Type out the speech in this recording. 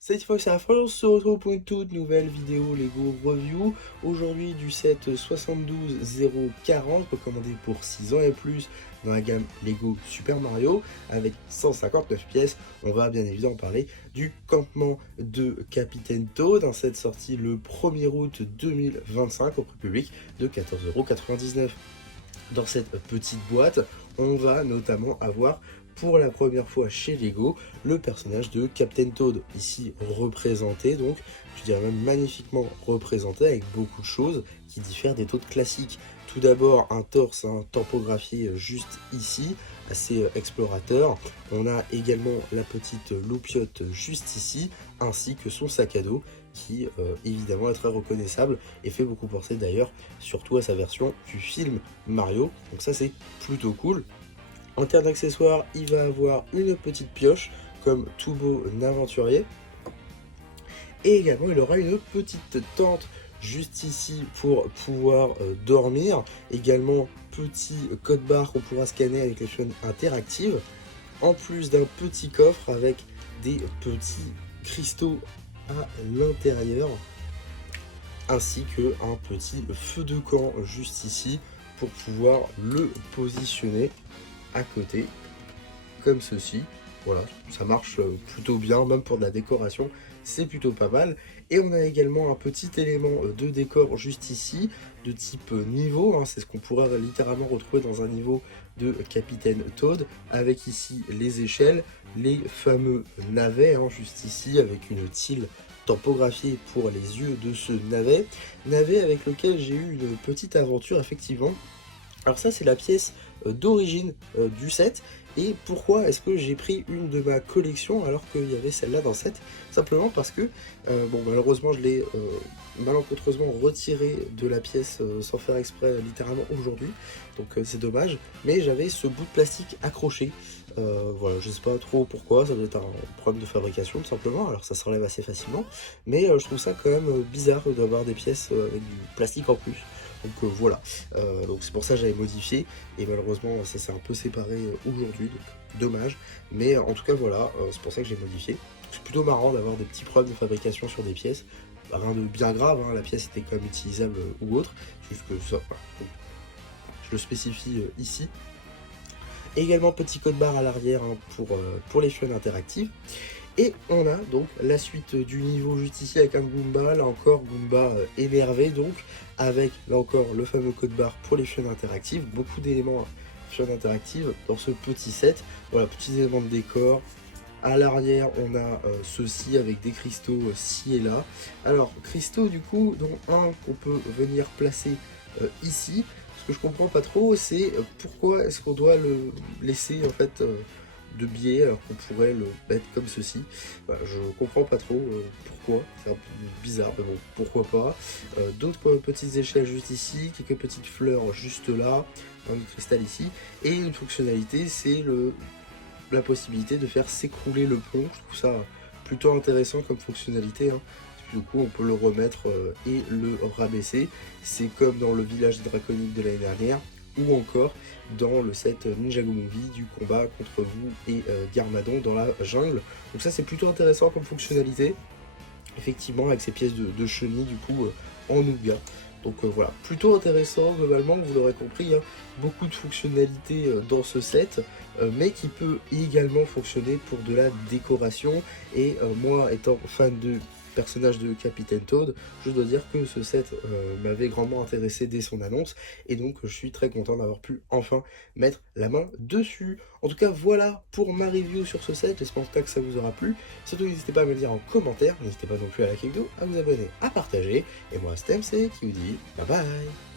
Cette fois que ça on se retrouve pour une toute nouvelle vidéo Lego Review. Aujourd'hui du set 72040, recommandé pour 6 ans et plus dans la gamme Lego Super Mario avec 159 pièces. On va bien évidemment parler du campement de Capitaine Toad, un set sorti le 1er août 2025 au prix public de 14,99 €. Dans cette petite boîte, on va notamment avoir pour la première fois chez Lego le personnage de Captain Toad, ici représenté, donc je dirais même magnifiquement représenté avec beaucoup de choses qui diffèrent des Toads classiques. Tout d'abord un torse tampographié juste ici, assez explorateur. On a également la petite loupiote juste ici, ainsi que son sac à dos qui évidemment est très reconnaissable et fait beaucoup penser d'ailleurs surtout à sa version du film Mario, donc ça c'est plutôt cool. En termes d'accessoires, il va avoir une petite pioche comme tout beau aventurier et également il aura une petite tente juste ici pour pouvoir dormir, également petit code barre qu'on pourra scanner avec les fenêtres interactives, en plus d'un petit coffre avec des petits cristaux à l'intérieur, ainsi que un petit feu de camp juste ici pour pouvoir le positionner à côté comme ceci. Voilà, ça marche plutôt bien, même pour de la décoration, c'est plutôt pas mal. Et on a également un petit élément de décor juste ici, de type niveau, hein, c'est ce qu'on pourrait littéralement retrouver dans un niveau de Capitaine Toad, avec ici les échelles, les fameux navets, hein, juste ici, avec une tile tampographiée pour les yeux de ce navet avec lequel j'ai eu une petite aventure effectivement. Alors ça c'est la pièce d'origine du set. Et pourquoi est-ce que j'ai pris une de ma collection alors qu'il y avait celle-là dans le set? Simplement parce que, bon malheureusement je l'ai malencontreusement retiré de la pièce sans faire exprès littéralement aujourd'hui. Donc c'est dommage. Mais j'avais ce bout de plastique accroché. Voilà, je sais pas trop pourquoi, ça doit être un problème de fabrication tout simplement. Alors ça s'enlève assez facilement. Mais je trouve ça quand même bizarre d'avoir des pièces avec du plastique en plus. Donc voilà, donc c'est pour ça que j'avais modifié et malheureusement ça s'est un peu séparé aujourd'hui, donc dommage. Mais en tout cas voilà, c'est pour ça que j'ai modifié. C'est plutôt marrant d'avoir des petits problèmes de fabrication sur des pièces. Rien de bien grave, hein, la pièce était quand même utilisable ou autre, juste que ça, voilà. Donc, je le spécifie ici. Et également petit code barre à l'arrière hein, pour les fenêtres interactives. Et on a donc la suite du niveau juste ici avec un Goomba, là encore Goomba énervé donc, avec là encore le fameux code barre pour les fenêtres interactives, beaucoup d'éléments fenêtres interactives dans ce petit set. Voilà, petits éléments de décor. À l'arrière, on a ceci avec des cristaux ci et là. Alors, cristaux du coup, dont un qu'on peut venir placer ici. Ce que je comprends pas trop, c'est pourquoi est-ce qu'on doit le laisser en fait de biais alors qu'on pourrait le mettre comme ceci. Voilà, je comprends pas trop pourquoi, c'est un peu bizarre, mais bon, pourquoi pas. D'autres petites échelles juste ici, quelques petites fleurs juste là, un cristal ici, et une fonctionnalité, c'est la possibilité de faire s'écrouler le pont. Je trouve ça plutôt intéressant comme fonctionnalité, hein. Du coup, on peut le remettre et le rabaisser. C'est comme dans le village draconique de l'année dernière, ou encore dans le set Ninjago Movie du combat contre vous et Garmadon dans la jungle. Donc ça, c'est plutôt intéressant comme fonctionnalité, effectivement, avec ces pièces de chenille, du coup, en nougat. Donc voilà, plutôt intéressant globalement, vous l'aurez compris, hein, beaucoup de fonctionnalités dans ce set, mais qui peut également fonctionner pour de la décoration. Et moi, étant fan de personnage de Capitaine Toad, je dois dire que ce set m'avait grandement intéressé dès son annonce, et donc je suis très content d'avoir pu enfin mettre la main dessus. En tout cas, voilà pour ma review sur ce set, j'espère que ça vous aura plu. Surtout, n'hésitez pas à me le dire en commentaire, n'hésitez pas non plus à liker la vidéo, à vous abonner, à partager, et moi, c'était MC qui vous dit bye bye.